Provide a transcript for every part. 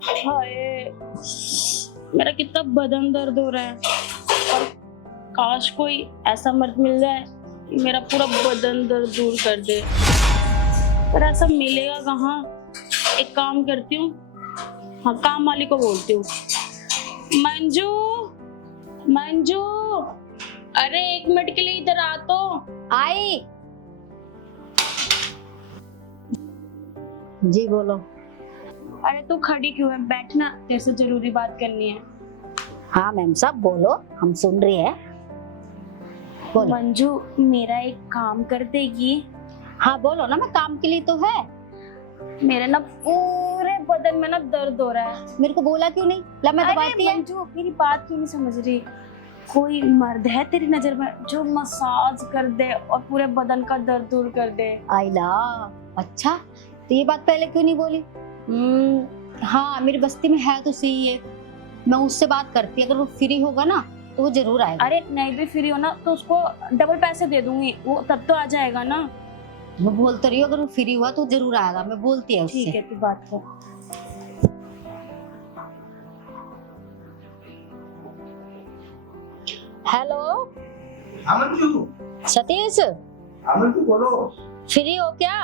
हाय, मेरा कितना बदन दर्द हो रहा है। और काश कोई ऐसा मर्द मिल जाए कि मेरा पूरा बदन दर्द दूर कर दे, पर ऐसा मिलेगा कहाँ। एक काम करती हूँ, हाँ काम वाली को बोलती हूँ। मंजू, मंजू, अरे 1 मिनट के लिए इधर आ तो। आई। जी बोलो। अरे तू खड़ी क्यों है, बैठना, तेरे से जरूरी बात करनी है। हाँ मैम साहब बोलो, हम सुन रहे हैं। बोलो। मंजू, मेरा एक काम कर देगी? हाँ बोलो ना, मैं काम के लिए तो है। मेरे ना पूरे बदन में ना दर्द हो रहा है। मेरे को बोला क्यों नहीं? ला मैं दबाती है। मंजू, मेरी बात क्यों नहीं समझ रही? कोई मर्द है तेरी नजर में जो मसाज कर दे और पूरे बदन का दर्द दूर कर दे? आइला, अच्छा तो ये बात पहले क्यों नहीं बोली? हाँ मेरी बस्ती में है तो सही है, मैं उससे बात करती, अगर वो फ्री होगा ना तो वो जरूर आएगा। अरे नहीं भी फ्री हो ना तो उसको डबल पैसे दे दूंगी, वो तब तो आ जाएगा ना। मैं बोल तो रही हूँ, अगर वो फ्री हुआ तो जरूर आएगा, मैं बोलती है उससे। ठीक है, तू बात कर। हेलो। हाँ मंजू। सतीश, हाँ मंजू बोलो। फ्री हो क्या?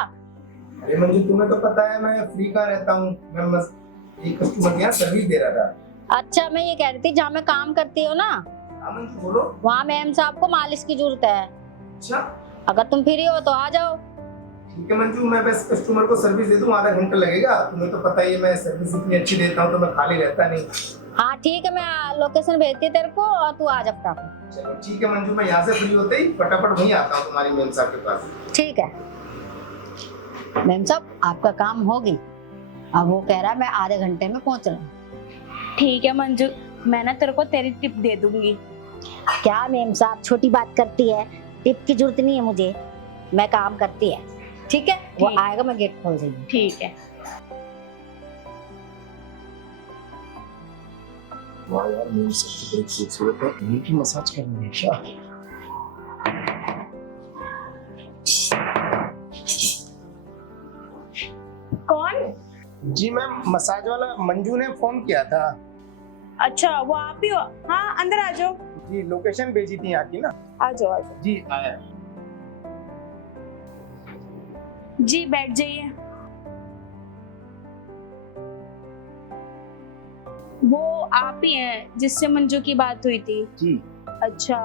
अरे मंजू तुम्हें तो पता है मैं फ्री का रहता हूँ, मैं बस एक कस्टमर के यहाँ सर्विस दे रहा था। अच्छा मैं ये कह रही थी, जहाँ मैं काम करती हूँ ना, हाँ मंजू बोलो। वहाँ मैम साहब को मालिश की जरूरत है। अच्छा अगर तुम फ्री हो तो आ जाओ। ठीक है मंजू, मैं बस कस्टमर को सर्विस दे दूँ, आधा घंटा लगेगा। तुम्हें तो पता ही है मैं सर्विस इतनी अच्छी देता हूँ तो मैं खाली रहता नहीं। हाँ ठीक है, मैं लोकेशन भेजती तेरे को और तू आ जा फटाफट। चलो ठीक है मंजू, मैं यहाँ से फ्री होते ही फटाफट वहीं आता हूँ तुम्हारी मेम साहब के पास। ठीक है मैम साहब, आपका काम होगी। अब वो कह रहा है मैं आधे घंटे में पहुंच रहा हूँ। ठीक है मंजू, मैं ना तेरे को तेरी टिप दे दूंगी। क्या मैम साहब छोटी बात करती है, टिप की जरूरत नहीं है मुझे, मैं काम करती है। ठीक है वो ठीक। आएगा, मैं गेट खोल दूंगी। ठीक है। वाह यार, मेरी सबसे बड़ी खूबसूरत है, इन्हीं की मसाज करनी है क्या? कौन? जी मैम, मसाज वाला मंजू ने फोन किया था। अच्छा वो आप ही हो? हाँ अंदर आ जाओ। जी लोकेशन भेजी थी यहाँ की ना। आ जाओ आ जाओ। जी आया। जी बैठ जाइए। वो आप ही हैं जिससे मंजू की बात हुई थी? जी। अच्छा,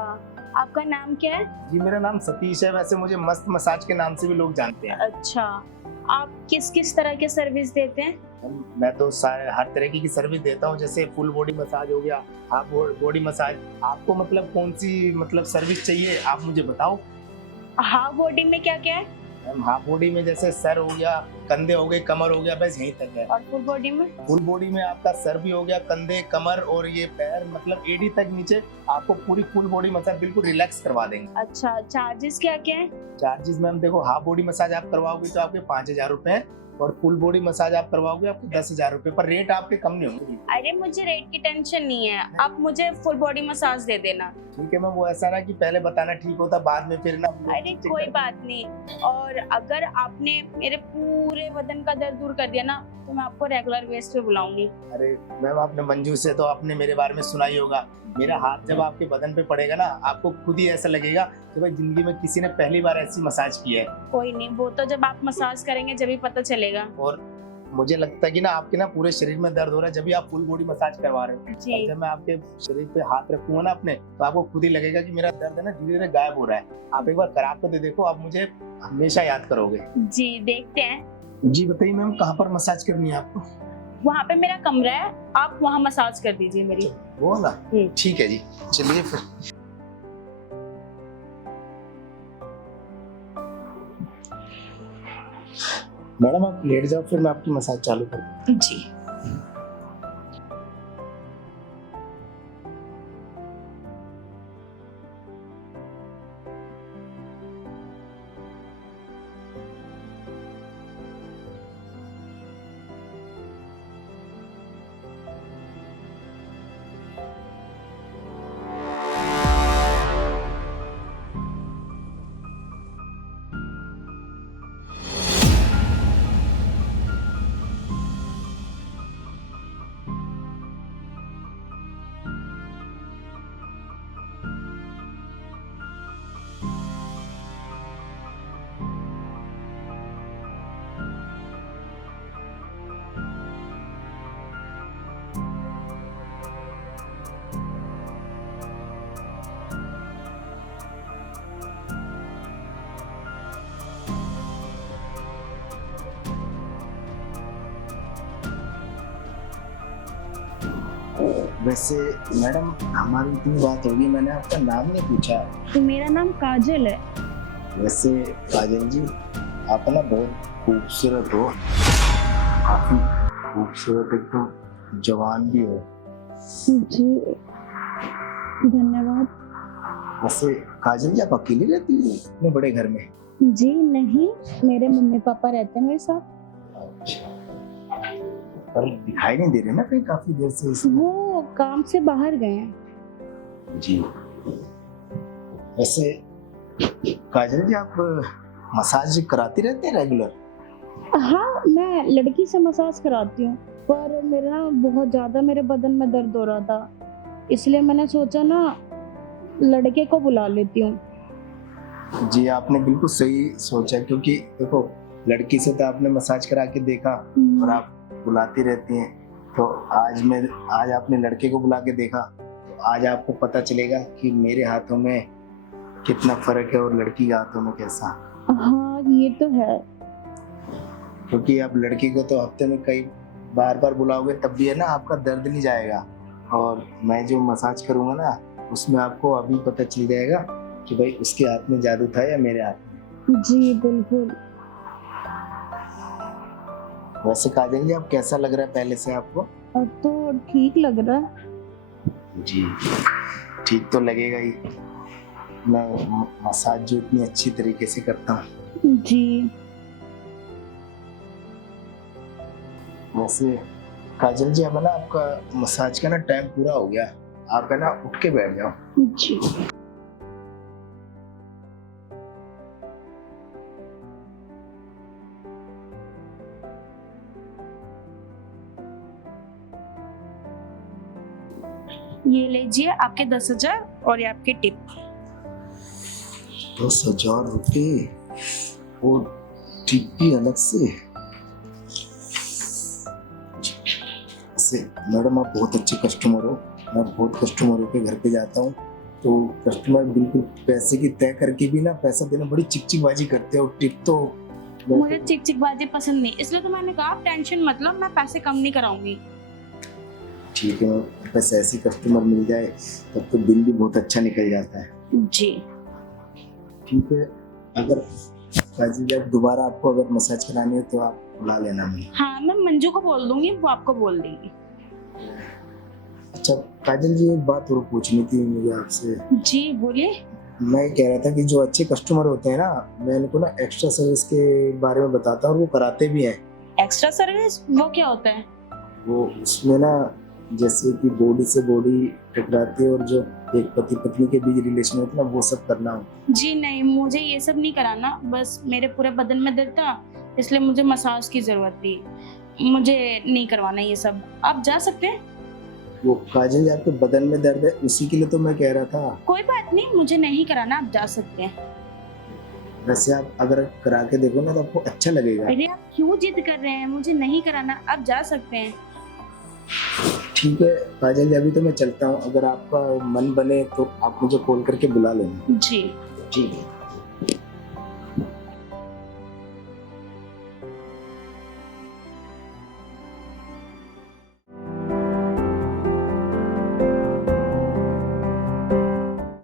आपका नाम क्या है? जी मेरा नाम सतीश है, वैसे मुझे मस्त मसाज के नाम से भी लोग जानते हैं। अच्छा, आप किस किस तरह के सर्विस देते हैं? मैं तो सारे हर तरह की सर्विस देता हूँ, जैसे फुल बॉडी मसाज हो गया, हाफ बॉडी मसाज। आपको मतलब कौन सी मतलब सर्विस चाहिए आप मुझे बताओ। हाफ बॉडी में क्या क्या है? मैम हाफ बॉडी में जैसे सर हो गया, कंधे हो गए, कमर हो गया, बस यहीं तक है। और फुल बॉडी में? फुल बॉडी में आपका सर भी हो गया, कंधे, कमर और ये पैर, मतलब एडी तक नीचे आपको पूरी फुल बॉडी मसाज बिल्कुल रिलैक्स करवा देंगे। अच्छा, चार्जेस क्या क्या है? चार्जेस मैम देखो, हाफ बॉडी मसाज आप करवाओगे तो आपके 5,000 रुपए हैं, और फुल बॉडी मसाज आप करवाओगे आपको 10,000 रुपए, पर रेट आपके कम नहीं होंगे। अरे मुझे रेट की टेंशन नहीं है, आप मुझे फुल बॉडी मसाज दे देना। ठीक है मैम, वो ऐसा ना कि पहले बताना ठीक होता, बाद में फिर ना। अरे कोई बात नहीं, और अगर आपने मेरे पूरे बदन का दर्द दूर कर दिया ना तो मैं आपको रेगुलर बेस पे बुलाऊंगी। अरे मैम, आपने मंजू से तो आपने मेरे बारे में सुना ही होगा। मेरा हाथ जब आपके बदन पे पड़ेगा ना, आपको खुद ही ऐसा लगेगा कि भाई जिंदगी में किसी ने पहली बार ऐसी मसाज की है। कोई नहीं, वो तो जब आप मसाज करेंगे जब ही पता चलेगा। और मुझे लगता है कि ना आपके ना पूरे शरीर में दर्द हो रहा है, जब भी आप फुल बॉडी मसाज करवा रहे हो। जी। जब मैं आपके शरीर पे हाथ रखूंगा ना अपने, तो आपको खुद ही लगेगा कि मेरा दर्द है ना धीरे धीरे गायब हो रहा है। आप एक बार करा के दे देखो, आप मुझे हमेशा याद करोगे। जी देखते हैं। जी बताइए मैम, कहाँ पर मसाज करनी है आपको? वहाँ पे मेरा कमरा है, आप वहाँ मसाज कर दीजिए मेरी। वो ना, ठीक है जी, चलिए फिर। मैडम आप लेट जाओ, फिर मैं आपकी मसाज चालू कर दूँ। जी। वैसे मैडम हमारी इतनी बात होगी, मैंने आपका नाम नहीं पूछा। तो मेरा नाम काजल है। वैसे काजल जी, आप ना बहुत खूबसूरत हो, काफी खूबसूरत, एकदम जवान भी हो। जी धन्यवाद। वैसे काजल जी, आप अकेली रहती हो इतने बड़े घर में? जी नहीं, मेरे मम्मी पापा रहते हैं मेरे साथ। अच्छा, पर दिखाई नहीं दे रहे ना कहीं काफी देर से इसमें। वो काम से बाहर गए हैं। जी। वैसे काजल जी, आप मसाज कराती रहते हैं रेगुलर? हाँ, मैं लड़की से मसाज कराती हूँ, पर मेरा ना बहुत ज्यादा मेरे बदन में दर्द हो रहा था, इसलिए मैंने सोचा ना लड़के को बुला लेती हूँ। जी, आपने बिल्कुल सही सोचा, क्योंकि देखो लड़की से तो आपने मसाज करा के देखा और आप बुलाती रहती हैं, तो आज आपने लड़के को बुला के देखा, तो आज आपको पता चलेगा कि मेरे हाथों में कितना फर्क है और लड़की के हाथों में कैसा। हाँ ये तो है। क्योंकि आप लड़की को तो हफ्ते में कई बार बुलाओगे तब भी है ना आपका दर्द नहीं जाएगा, और मैं जो मसाज करूंगा ना उसमें आपको अभी पता चल जाएगा कि भाई उसके हाथ में जादू था या मेरे हाथ में। जी बिल्कुल। वैसे काजल जी, आप कैसा लग रहा है पहले से आपको? अब तो ठीक लग रहा है। जी, ठीक तो लगेगा ही, मैं मसाज जो इतनी अच्छी तरीके से करता हूँ। जी वैसे काजल जी, अब है ना आपका मसाज का ना टाइम पूरा हो गया, आप है ना उठ के बैठ जाओ। जी। ये लीजिए आपके 10,000 और ये आपके टिप। 10,000 रुपये और टिप भी अलग से? मैडम, आप बहुत अच्छे कस्टमर हो, मैं बहुत कस्टमरों के घर पे जाता हूँ, तो कस्टमर बिल्कुल पैसे की तय करके भी ना पैसा देना बड़ी चिकचिकबाजी करते हो, टिप तो मुझे चिकचिकबाजी पसंद नहीं, इसलिए तो मैंने कहा टेंशन मतलब मैं पैसे कम नहीं कराऊंगी। ठीक है, बस ऐसे कस्टमर मिल जाए तब तो बिल भी बहुत अच्छा निकल जाता है। जी ठीक है, अगर काजल जी दोबारा आपको अगर मसाज करानी हो तो आप बुला लेना मुझे। हाँ, मैं मंजू को बोल दूंगी, वो आपको बोल देगी। अच्छा काजल जी, एक बात और पूछनी थी मुझे आपसे। जी बोलिए। मैं कह रहा था कि जो अच्छे कस्टमर होते हैं ना, मैं उनको ना एक्स्ट्रा सर्विस के बारे में बताता हूँ और वो कराते भी हैं। एक्स्ट्रा सर्विस वो क्या होता है? वो उसमें ना जैसे कि बॉडी से बॉडी टकराती है और जो एक पति पत्नी के बीच रिलेशन होता है ना, वो सब करना हो। जी नहीं, मुझे ये सब नहीं कराना, बस मेरे पूरे बदन में दर्द था इसलिए मुझे मसाज की जरूरत थी, मुझे नहीं करवाना ये सब। आप जा सकते हैं। वो काजल जी, आपके बदन में दर्द है उसी के लिए तो मैं कह रहा था। कोई बात नहीं, मुझे नहीं कराना, आप जा सकते हैं। वैसे आप अगर करा के देखो ना तो आपको अच्छा लगेगा। अरे आप क्यों जिद कर रहे हैं, मुझे नहीं कराना, आप जा सकते हैं। ठीक है काजल जी, अभी तो मैं चलता हूँ, अगर आपका मन बने तो आप मुझे कॉल करके बुला लेना। जी ठीक है।